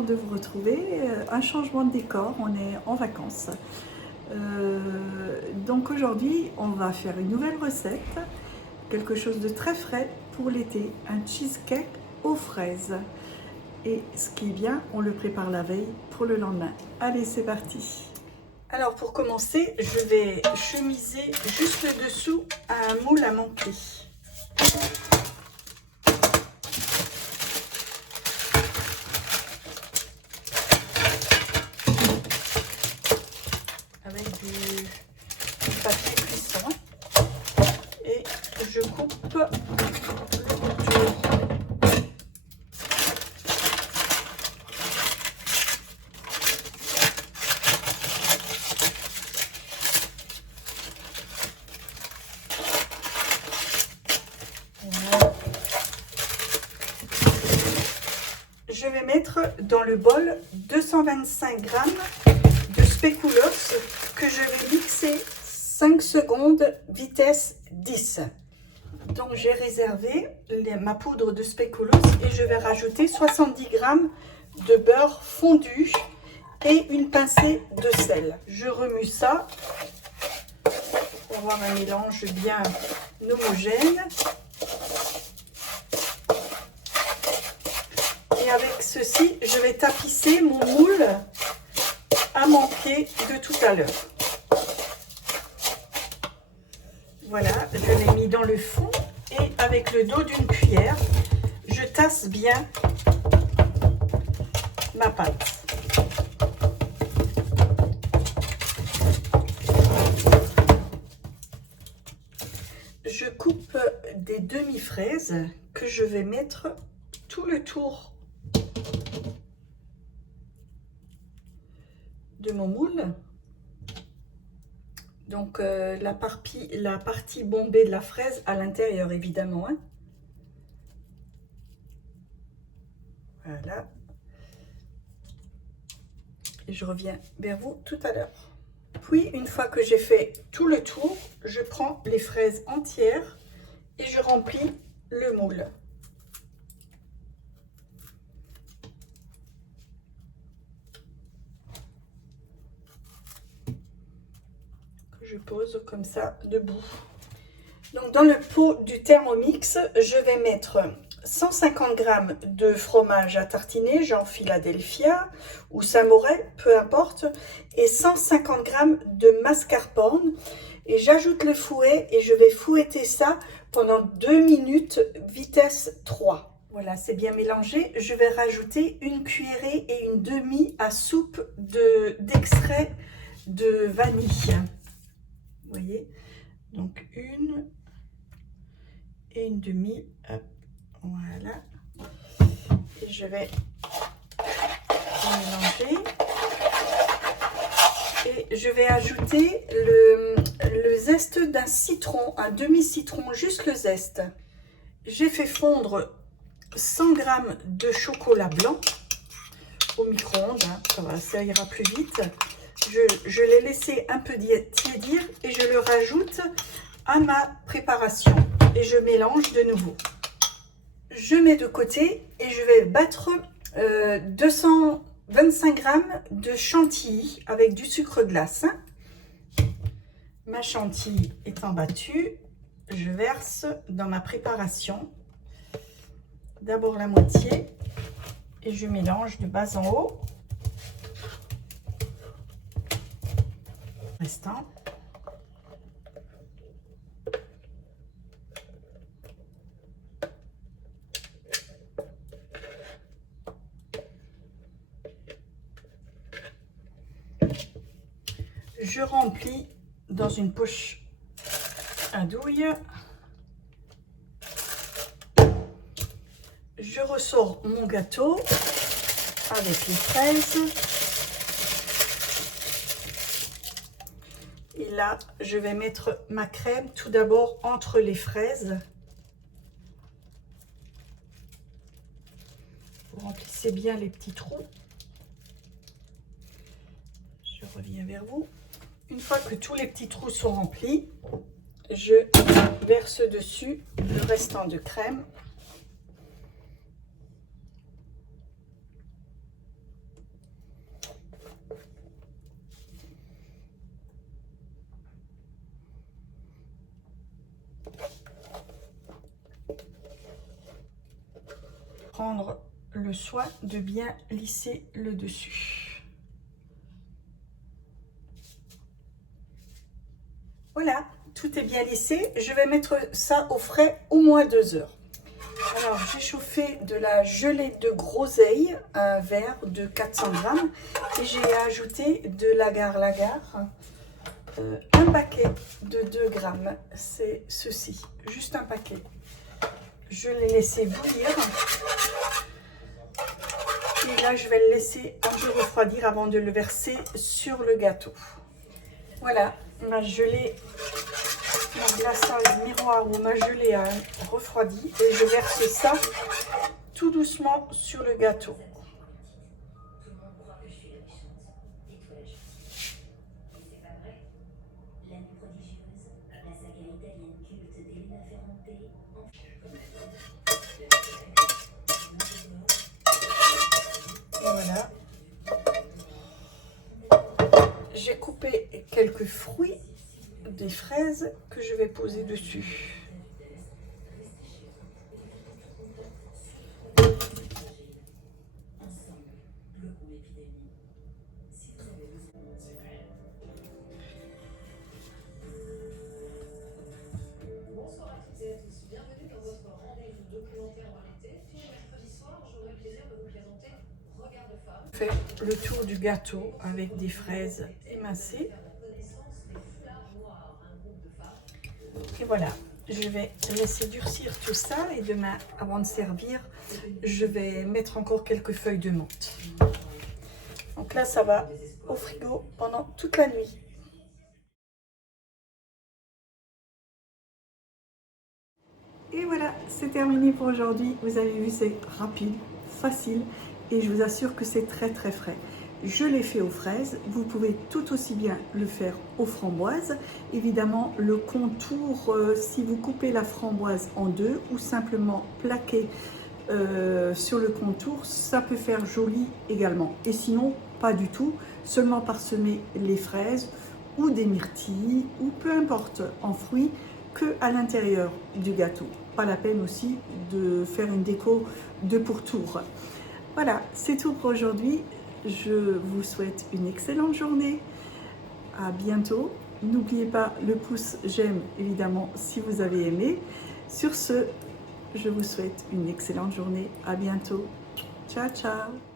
contente de vous retrouver. Un changement de décor, on est en vacances. Donc aujourd'hui, on va faire une nouvelle recette, quelque chose de très frais pour l'été, un cheesecake aux fraises. Et ce qui est bien, on le prépare la veille pour le lendemain. Allez, c'est parti. Alors pour commencer, je vais chemiser juste le dessous à un moule à manquer. Avec du papier cuisson et je coupe le contour. Voilà. Je vais mettre dans le bol 225 g de spéculoos que je vais mixer 5 secondes vitesse 10. Donc j'ai réservé ma poudre de spéculoos et je vais rajouter 70 g de beurre fondu et une pincée de sel. Je remue ça pour avoir un mélange bien homogène. Et avec ceci, je vais tapisser mon moule à manquer de tout à l'heure. Voilà, je l'ai mis dans le fond et avec le dos d'une cuillère, je tasse bien ma pâte. Je coupe des demi-fraises que je vais mettre tout le tour de mon moule. Donc la partie bombée de la fraise à l'intérieur évidemment. Hein. Voilà. Et je reviens vers vous tout à l'heure. Puis une fois que j'ai fait tout le tour, je prends les fraises entières et je remplis le moule. Je pose comme ça debout. Donc dans le pot du Thermomix, je vais mettre 150 g de fromage à tartiner, genre Philadelphia ou Saint-Moré, peu importe, et 150 g de mascarpone. Et j'ajoute le fouet et je vais fouetter ça pendant 2 minutes, vitesse 3. Voilà, c'est bien mélangé. Je vais rajouter une cuillerée et une demie à soupe d'extrait de vanille. Vous voyez, donc une et une demi, hop, voilà, et je vais mélanger et je vais ajouter le zeste d'un citron, un demi-citron, juste le zeste. J'ai fait fondre 100 g de chocolat blanc au micro-ondes, hein, ça ira plus vite. Je l'ai laissé un peu tiédir et je le rajoute à ma préparation et je mélange de nouveau. Je mets de côté et je vais battre 225 g de chantilly avec du sucre glace. Ma chantilly étant battue, je verse dans ma préparation d'abord la moitié et je mélange de bas en haut. Restant. Je remplis dans une poche à douille. Je ressors mon gâteau avec les fraises. Et là, je vais mettre ma crème tout d'abord entre les fraises. Vous remplissez bien les petits trous. Je reviens vers vous. Une fois que tous les petits trous sont remplis, je verse dessus le restant de crème. prendre le soin de bien lisser le dessus. Voilà, tout est bien lissé. Je vais mettre ça au frais au moins 2 heures. Alors, j'ai chauffé de la gelée de groseille, un verre de 400 grammes, et j'ai ajouté de l'agar-agar, un paquet de 2 grammes, c'est ceci, juste un paquet. Je l'ai laissé bouillir, et là je vais le laisser un peu refroidir avant de le verser sur le gâteau. Voilà, ma gelée, mon glaçage miroir ou ma gelée a refroidi, et je verse ça tout doucement sur le gâteau. Et voilà. J'ai coupé quelques fruits, des fraises que je vais poser dessus. Bonsoir à toutes et à tous, bienvenue dans votre rendez-vous documentaire en été. Tous les mercredis soirs, j'aurai le plaisir de vous présenter Regard de femme. Fait le tour du gâteau avec des fraises émincées. Et voilà, je vais laisser durcir tout ça et demain, avant de servir, je vais mettre encore quelques feuilles de menthe. Donc là, ça va au frigo pendant toute la nuit. Et voilà, c'est terminé pour aujourd'hui. Vous avez vu, c'est rapide, facile et je vous assure que c'est très très frais. Je l'ai fait aux fraises, vous pouvez tout aussi bien le faire aux framboises. Évidemment, le contour, si vous coupez la framboise en deux ou simplement plaquer sur le contour, ça peut faire joli également. Et sinon, pas du tout, seulement parsemer les fraises ou des myrtilles ou peu importe en fruits que à l'intérieur du gâteau. Pas la peine aussi de faire une déco de pourtour. Voilà, c'est tout pour aujourd'hui. Je vous souhaite une excellente journée. À bientôt. N'oubliez pas le pouce j'aime évidemment si vous avez aimé. Sur ce, je vous souhaite une excellente journée. À bientôt. Ciao, ciao.